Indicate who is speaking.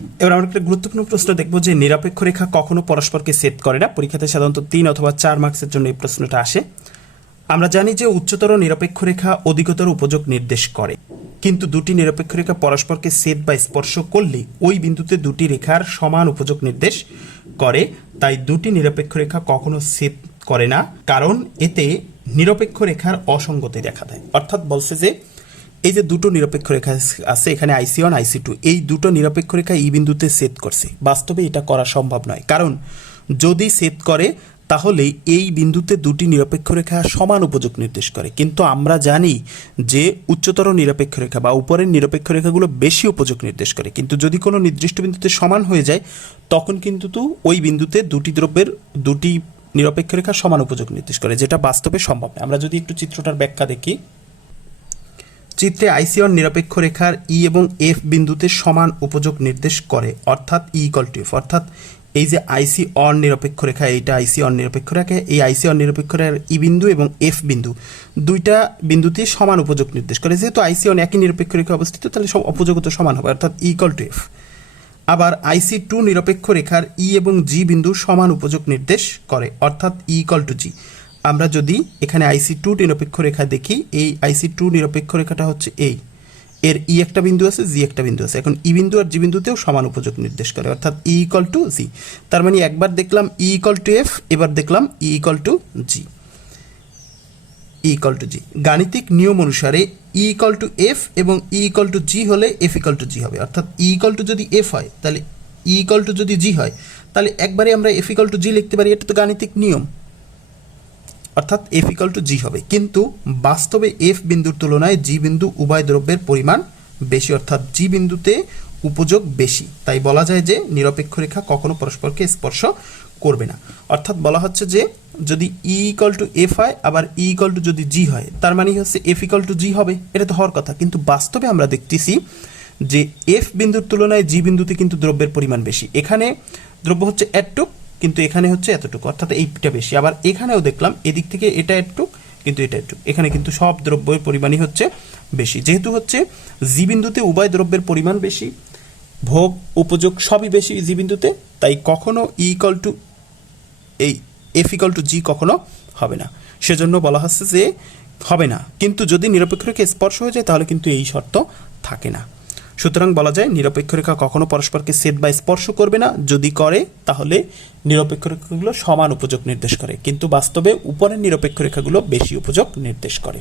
Speaker 1: এবার আমরা একটা গুরুত্বপূর্ণ প্রশ্ন দেখব যে নিরপেক্ষ রেখা কখনো পরস্পরকে সেট করে না। পরীক্ষাতে সাধারণত তিন অথবা চার মার্কসের জন্য এই প্রশ্নটা আসে। আমরা জানি যে উচ্চতর নিরপেক্ষ রেখা অধিকতর উপযোগ নির্দেশ করে। কিন্তু দুটি নিরপেক্ষ রেখা পরস্পরকে সেট বা স্পর্শ করলে ওই বিন্দুতে দুটি রেখার সমান উপযোগ নির্দেশ করে। তাই দুটি নিরপেক্ষ রেখা কখনো সেট করে না। কারণ এতে নিরপেক্ষ রেখার অসঙ্গতি দেখা দেয়। অর্থাৎ বলছে যে এই যে দুটো নিরপেক্ষ রেখা আছে, এখানে আইসি ওয়ান আইসি টু এই দুটো নিরপেক্ষ রেখা এই বিন্দুতে সেট করছে। বাস্তবে এটা করা সম্ভব নয়। কারণ যদি সেট করে, তাহলে এই বিন্দুতে দুটি নিরপেক্ষ রেখা সমান উপযোগ নির্দেশ করে। কিন্তু আমরা জানি যে উচ্চতর নিরপেক্ষ রেখা বা উপরের নিরপেক্ষ রেখাগুলো বেশি উপযোগ নির্দেশ করে। কিন্তু যদি কোনো নির্দিষ্ট বিন্দুতে সমান হয়ে যায়, তখন কিন্তু তো ওই বিন্দুতে দুটি দ্রব্যের দুটি নিরপেক্ষ রেখা সমান উপযোগ নির্দেশ করে, যেটা বাস্তবে সম্ভব নয়। আমরা যদি একটু চিত্রটার ব্যাখ্যা দেখি। চিত্রে আইসিওর নিরপেক্ষ রেখার ই এবং এফ বিন্দুতে সমান উপযোগ নির্দেশ করে, অর্থাৎ ই ইকল টু এফ অর্থাৎ এই যে আইসি অন নিরপেক্ষ রেখা এইটা আইসি অন নিরপেক্ষ রেখা এই আইসি অন নিরপেক্ষ রেখার ই বিন্দু এবং এফ বিন্দু দুইটা বিন্দুতে সমান উপযোগ নির্দেশ করে। যেহেতু আইসি অন একই নিরপেক্ষ রেখা অবস্থিত, তাহলে সব উপযোগ তো সমান হবে, অর্থাৎ ইকল টু এফ আবার আইসি টু নিরপেক্ষ রেখার ই এবং জি বিন্দু সমান উপযোগ নির্দেশ করে, অর্থাৎ ই ইকল টু জি আমরা যদি এখানে আইসি টু নিরপেক্ষ রেখা দেখি এই আইসি টু নিরপেক্ষ রেখাটা হচ্ছে এই এর ই একটা বিন্দু আছে জি একটা বিন্দু আছে এখন ই বিন্দু আর জি বিন্দুতেও সমান উপযোগ নির্দেশ করে অর্থাৎ ই ইকল টু জি তার মানে একবার দেখলাম ই ইকল টু এফ এবার দেখলাম E equal to G E equal to G গাণিতিক নিয়ম অনুসারে ই ইকল টু এফ এবং ই ইকল টু জি হলে এফ ইকল টু জি হবে অর্থাৎ ই ইকল টু যদি এফ হয় তাহলে ই ইকল টু যদি জি হয় তাহলে একবারে আমরা এফ ইকল টু জি লিখতে পারি এটা তো গাণিতিক নিয়ম অর্থাৎ এফ ইকল টু জি হবে। কিন্তু বাস্তবে এফ বিন্দুর তুলনায় জি বিন্দু উভয় দ্রব্যের পরিমাণ বেশি, অর্থাৎ জি বিন্দুতে উপযোগ বেশি। তাই বলা যায় যে নিরপেক্ষ রেখা কখনো পরস্পরকে স্পর্শ করবে না। অর্থাৎ বলা হচ্ছে যে যদি ই ইকল টু এফ হয়, আবার ই ইকল টু যদি জি হয়, তার মানে হচ্ছে এফ ইকল টু জি হবে। এটা তো হওয়ার কথা। কিন্তু বাস্তবে আমরা দেখতেছি যে এফ বিন্দুর তুলনায় জি বিন্দুতে কিন্তু দ্রব্যের পরিমাণ বেশি। এখানে দ্রব্য হচ্ছে এতটুক কিন্তু এখানে হচ্ছে এতটুকু, অর্থাৎ এইটা বেশি। আবার এখানেও দেখলাম, এদিক থেকে এটা একটুক, কিন্তু এটা একটু এখানে কিন্তু সব দ্রব্যের পরিমাণই হচ্ছে বেশি। যেহেতু হচ্ছে জি বিন্দুতে উভয় দ্রব্যের পরিমাণ বেশি, ভোগ, উপযোগ সবই বেশি জি বিন্দুতে তাই কখনো ইকল টু এই এফ ইকল টু জি কখনো হবে না। সেজন্য বলা হচ্ছে যে হবে না। কিন্তু যদি নিরপেক্ষ রেখা স্পর্শ হয়ে যায়, তাহলে কিন্তু এই শর্ত থাকে না। সুতরাং বলা যায়, নিরপেক্ষ রেখা কখনো পরস্পরকে সেট বা স্পর্শ করবে না। যদি করে, তাহলে নিরপেক্ষ রেখাগুলো সমান উপযোগ নির্দেশ করে। কিন্তু বাস্তবে উপরের নিরপেক্ষ রেখাগুলো বেশি উপযোগ নির্দেশ করে।